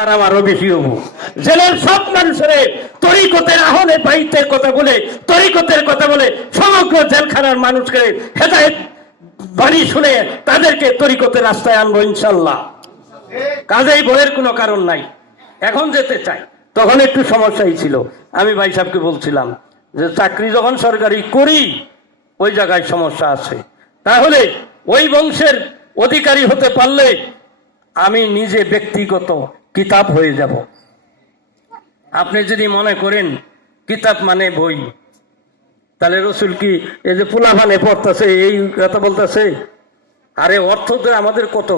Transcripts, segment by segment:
আরো বেশি হবো। জেলার সব মানুষের তরিকতের আহলে বাইতের কথা বলে, তরিকতের কথা বলে সমগ্র জেলখানার মানুষকে হেদায়েত বাণী শুনে তাদেরকে তরিকতের রাস্তায় আনবো ইনশাল্লাহ। কাজেই ভয়ের কোনো কারণ নাই। এখন যেতে চাই, তখন একটু সমস্যাই ছিল। আমি ভাই সাহেবকে বলছিলাম যে চাকরি যখন সরকারি করি ওই জায়গায় সমস্যা আছে, তাহলে ওই বংশের অধিকারী হতে পারলে আমি নিজে ব্যক্তিগত কিতাব হয়ে যাব। আপনি যদি মনে করেন কিতাব মানে বই, তাহলে রসুল কি এই যে পোলাফানে পড়তেছে এই কথা বলতেছে? আরে অর্থ তো আমাদের কত,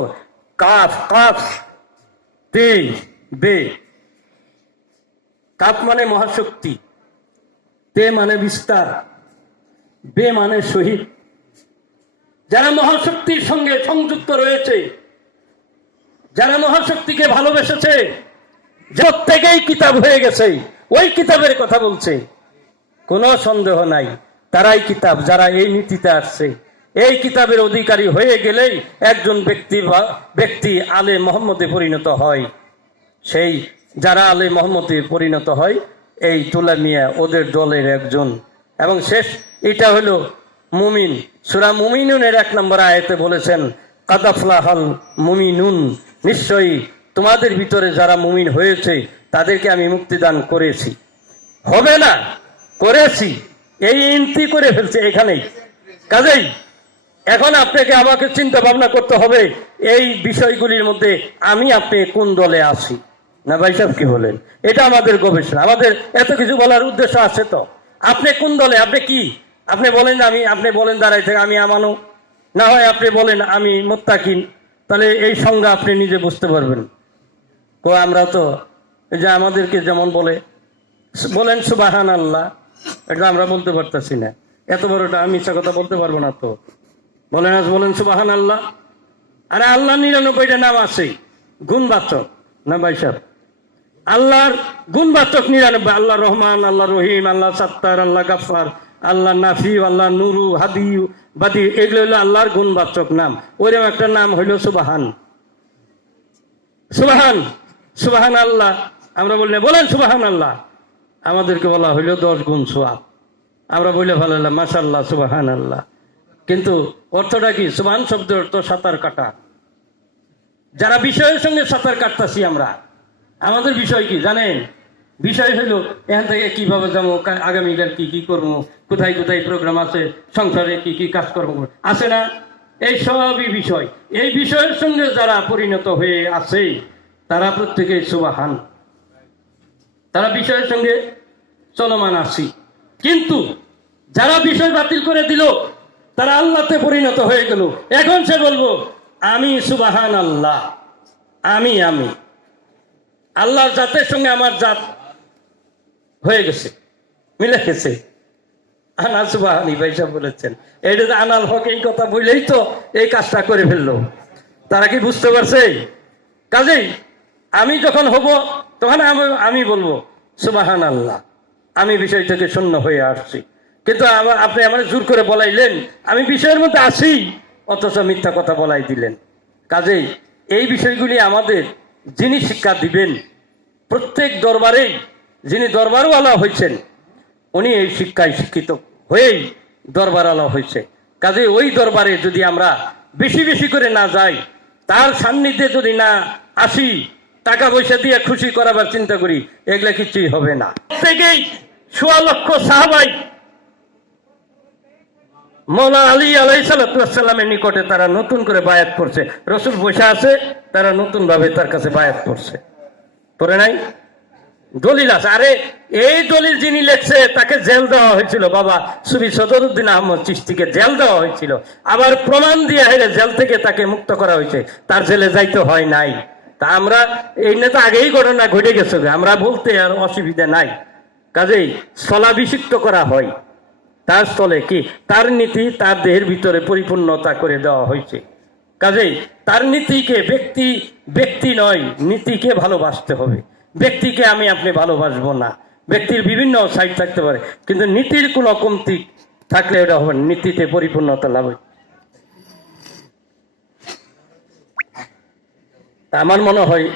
কাফ কাফ তে বে। কাফ মানে মহাশক্তি, তে মানে বিস্তার, বে মানে শহীদ। যারা মহাশক্তির সঙ্গে সংযুক্ত রয়েছে, যারা মহাশক্তিকে ভালোবেসেছে, প্রত্যেকেই কিতাব হয়ে গেছে। ওই কিতাবের কথা বলছে, কোনো সন্দেহ নাই তারাই কিতাব। যারা এই নীতিতে আসছে, এই কিতাবের অধিকারী হয়ে গেলেই একজন ব্যক্তি আলে মোহাম্মদে পরিণত হয়। সেই যারা আলে মোহাম্মদে পরিণত হয় এই তুলা মিয়া ওদের দলের একজন। এবং শেষ এটা হলো মুমিন। সূরা মুমিনুনের 1 নম্বর আয়াতে বলেছেন কাদ আফলাহাল মুমিনুন, নিশ্চয়ই তোমাদের ভিতরে যারা মুমিন হয়েছে তাদেরকে আমি মুক্তিদান করেছি। হবে না, করেছি, এই ইন্তি করে ফেলছে এখানেই। কাজেই এখন আপনাকে আমাকে চিন্তা ভাবনা করতে হবে এই বিষয়গুলির মধ্যে আমি আপনি কোন দলে আছি। না ভাই সাহেব কি বলেন? এটা আমাদের গবেষণা, আমাদের এত কিছু বলার উদ্দেশ্য আছে। তো আপনি কোন দলে, আপনি কি, আপনি বলেন আপনি বলেন দাঁড়াই থেকে আমি আমানো, না হয় আপনি বলেন আমি মুত্তাকিন, তাহলে এই সংজ্ঞা আপনি নিজে বুঝতে পারবেন। আমরা তো এই যে আমাদেরকে যেমন বলেন সুবহান আল্লাহ, এটা আমরা বলতে পারতেছি না। এত বড়টা আমি মিথ্যা কথা বলতে পারবো না। তো বলেন সুবহান আল্লাহ। আরে আল্লাহ 99টা নাম আছে গুণবাচক, না ভাই সাহেব? আল্লাহর গুণবাচক 99। আল্লাহ রহমান, আল্লাহ রহিম, আল্লাহ সাত্তার, আল্লাহ গাফফার, আল্লাহ নাফি, আল্লাহ নুরু, হাদি, বাদি, এগুলো হলো আল্লাহর গুণবাচক নাম। ওইরকম একটা নাম হইল সুবহান। সুবহান সুবহান আল্লাহ আমরা বলেন সুবহান আল্লাহ। আমাদেরকে বলা হইল 10 গুণ সোয়াব। আমরা বলে ফেলালাম মাশাআল্লাহ সুবহান আল্লাহ। কিন্তু অর্থটা কি? সুবহান শব্দের অর্থ সাঁতার কাটা। যারা বিষয়ের সঙ্গে সাঁতার কাটতেছি আমরা, আমাদের বিষয় কি জানেন? বিষয় হইল এখান থেকে কিভাবে যাবো, আগামীকাল কি কি করবো, কোথায় কোথায় প্রোগ্রাম আছে, সংসারে কি কি কাজকর্ম আছে না, এই সবই বিষয়। এই বিষয়ের সঙ্গে যারা পরিণত হয়ে আছে তারা প্রত্যেকেই সুবহান, তারা বিষয়ের সঙ্গে চলমান আছি। কিন্তু যারা বিষয় বাতিল করে দিল তারা আল্লাহতে পরিণত হয়ে গেল। এখন সে বলবো আমি সুবহান আল্লাহ, আমি আল্লাহর জাতের সঙ্গে আমার জাত হয়ে গেছে, মিলে গেছে। আনা সুবহানি ভাই সাহেব বলেছেন, এটা তো আনাল হক এই কথা বললেই তো এই কাজটা করে ফেললো। তারা কি বুঝতে পারছে? কাজেই আমি যখন হব তখন আমি বলবো সুবহান আল্লাহ, আমি বিষয় থেকে শূন্য হয়ে আসছি। কিন্তু আপনি আমার জোর করে বলাইলেন আমি বিষয়ের মধ্যে আছি, অথচ মিথ্যা কথা বলাই দিলেন। কাজেই এই বিষয়গুলি আমাদের যিনি শিক্ষা দিবেন, প্রত্যেক দরবারেই যিনি দরবারওয়ালা হয়েছেন উনি এই শিক্ষায় শিক্ষিত হয়েই দরবারওয়ালা হয়েছে। কাজে ওই দরবারে যদি আমরা বেশি বেশি করে না যাই, তার সান্নিধ্যে যদি না আসি, টাকা পয়সা দিয়ে খুশি করাবার চিন্তা করি, এগুলা কিছুই হবে না। প্রত্যেকেই 1.25 লক্ষ সাহাবাই মওলানা আলী আলাইহিসসালামের নিকটে তারা নতুন করে বায়াত করছে। রসুল বসে আছে, তারা নতুন ভাবে তার কাছে বায়াত করছে। পড়ে নাই? দলিল আছে। আরে এই দলিল যিনি লেখছে তাকে জেল দেওয়া হয়েছিল, বাবা সুফি সদরুদ্দিন আহমদ চিশতিকে জেল দেওয়া হয়েছিল। আবার প্রমাণ দিয়ে হেরে জেল থেকে তাকে মুক্ত করা হয়েছে, তার জেলে যাইতে হয় নাই। তা আমরা এই নেতা আগেই ঘটনা ঘটে গেছে, আমরা বলতে আর অসুবিধা নাই। কাজেই স্থলাভিষিক্ত করা হয়, তার স্থলে কি তার নীতি তার দেহের ভিতরে পরিপূর্ণতা করে দেওয়া হয়েছে। কাজেই তার নীতিকে ব্যক্তি নয়, নীতিকে ভালোবাসতে হবে। ব্যক্তিকে আমি আপনি ভালোবাসবো না, ব্যক্তির বিভিন্ন সাইড থাকতে পারে, কিন্তু নীতির কোনো কমতি থাকলে এটা হবে, নীতিতে পরিপূর্ণতা লাভ। আমার মনে হয়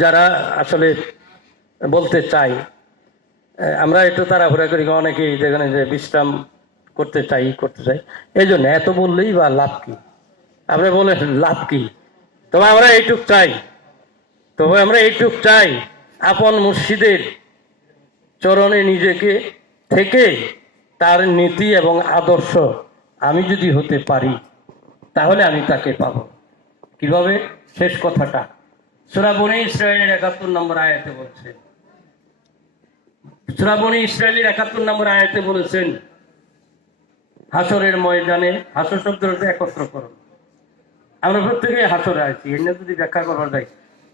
যারা আসলে বলতে চাই, আমরা একটু তাড়াহুড়া করি, অনেকেই যেখানে যে বিশ্রাম করতে চাই এই জন্য এত বললেই বা লাভ কি? আপনি বলেন লাভ কি? তবে আমরা এইটুক চাই আপন মুর্শিদের চরণে নিজেকে থেকে তার নীতি এবং আদর্শ আমি যদি হতে পারি তাহলে আমি তাকে পাব। কিভাবে? শেষ কথাটা সূরা বনী ইসরাঈলের ৭১ নম্বর আয়াতে বলছে। সূরা বনী ইসরাঈলের ৭১ নম্বর আয়াতে বলেছেন, হাসরের ময়দানে, হাসর শব্দের অর্থ একত্রকরণ। আমরা প্রত্যেকেই হাসরে আসছি, এর নিয়ে যদি ব্যাখ্যা করা যায়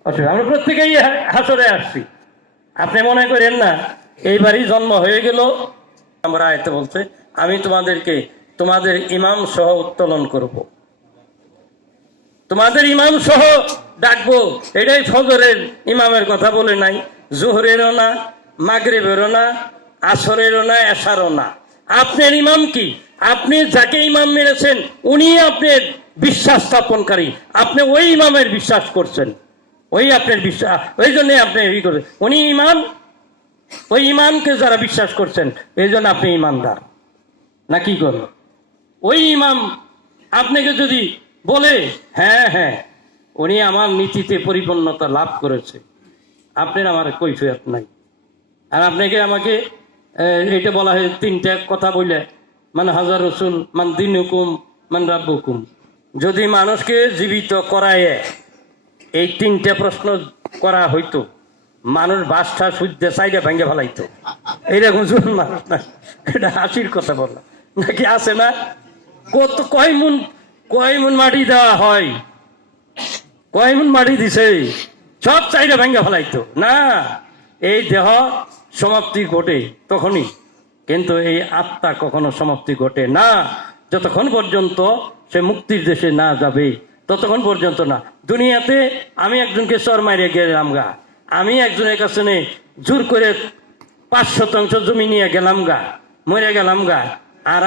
অসুবিধা। আমরা প্রত্যেকেই হাসরে আসছি। আপনি মনে করেন না এইবারই জন্ম হয়ে গেল। আমরা আয়াতে বলছে, আমি তোমাদেরকে তোমাদের ইমাম সহ উত্তোলন করব, তোমাদের ইমাম সহ ডাকবো। এটাই ফজরের ইমামের কথা বলে নাই, জোহরেরও না, মাগরিবেরও না, আসরেরও না, এশারও না। আপনার ইমাম কি? আপনি যাকে ইমাম মেরেছেন উনি আপনার বিশ্বাস স্থাপনকারী, আপনি ওই ইমামের বিশ্বাস করছেন, ওই আপনার বিশ্বাস, ওই জন্য আপনি এই করছেন। উনি ইমাম, ওই ইমামকে যারা বিশ্বাস করছেন এই জন্য আপনি ইমানদার না? কি করুন? ওই ইমাম আপনাকে যদি বলে হ্যাঁ হ্যাঁ উনি আমার নীতিতে পরিপূর্ণতা লাভ করেছে, আপনার আমার কৈফিয়ত নাই। আর আপনাকে আমাকে এটা বলা হয় তিনটা কথা বলে, মানে হাজার রসুল, মান দিন হুকুম, মান রাব্ব হুকুম। যদি মানুষকে জীবিত করায় এই তিনটা প্রশ্ন করা হইতো, মানুষ বাসটা সূর্য সাইডে ভেঙে ফেলাইতো। এইরকম জোর মানুষ না, এটা হাসির কথা বললাম নাকি? আছে না? কয় মুন মাটি দেওয়া হয়, কয় মুন মাটি দিছে, সব চাইডে ভেঙে ফেলাইতো না। এই দেহ সমাপ্তি ঘটে তখনই, কিন্তু এই আত্মা কখনো সমাপ্তি ঘটে না। যতক্ষণ পর্যন্ত সে মুক্তির দেশে না যাবে ততক্ষণ পর্যন্ত না। দুনিয়াতে আমি একজনকে চর মারিয়ে গেলাম গা, আমি একজনের কাছে জোর করে ৫% জমি নিয়ে গেলাম গা, মরে গেলাম গা, আর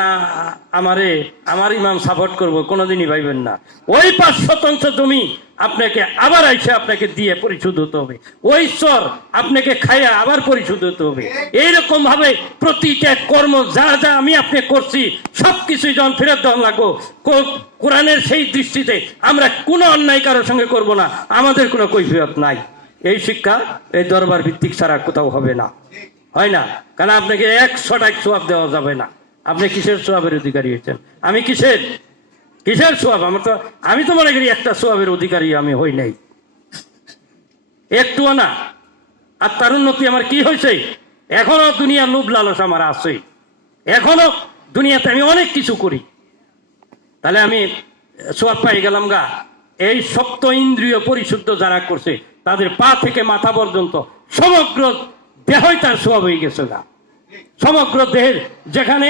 আমার ইমাম সাপোর্ট করবো, কোনোদিনই ভাইবেন না। ওই ৫% জমি আপনাকে আবার আইসে আপনাকে দিয়ে পরিশোধ হতে হবে, ওই চর আপনাকে খাইয়া আবার পরিশোধ হতে হবে। এইরকম ভাবে প্রতিটা কর্ম যা যা আমি আপনি করছি সবকিছুই যখন ফেরত দেওয়া লাগবো, কোরআনের সেই দৃষ্টিতে আমরা কোনো অন্যায় কারোর সঙ্গে করব না, আমাদের কোনো কৈফিয়ত নাই। এই শিক্ষা এই দরবার ভিত্তিক ছাড়া কোথাও হবে না, হয় না। কারণ আপনাকে ১০০ টাকা সোয়াব দেওয়া যাবে না। আপনি কিসের সোয়াবের অধিকারী হয়েছেন? আমি কিসের সোয়াব? আমি তো মনে করি একটা সোয়াবের অধিকারী আমি হই নাই, একটুও না। আর তার উন্নতি আমার কি হয়েছে? এখনো দুনিয়ার লোভ লালস আমার আছে, এখনো দুনিয়াতে আমি অনেক কিছু করি, তাহলে আমি সোয়াব পাই গেলাম গা। এই সপ্ত ইন্দ্রিয় পরিশুদ্ধ যারা করছে তাদের পা থেকে মাথা পর্যন্ত সমগ্র দেহই তার সোয়াব হয়ে গেছে গা। সমগ্র দেহের যেখানে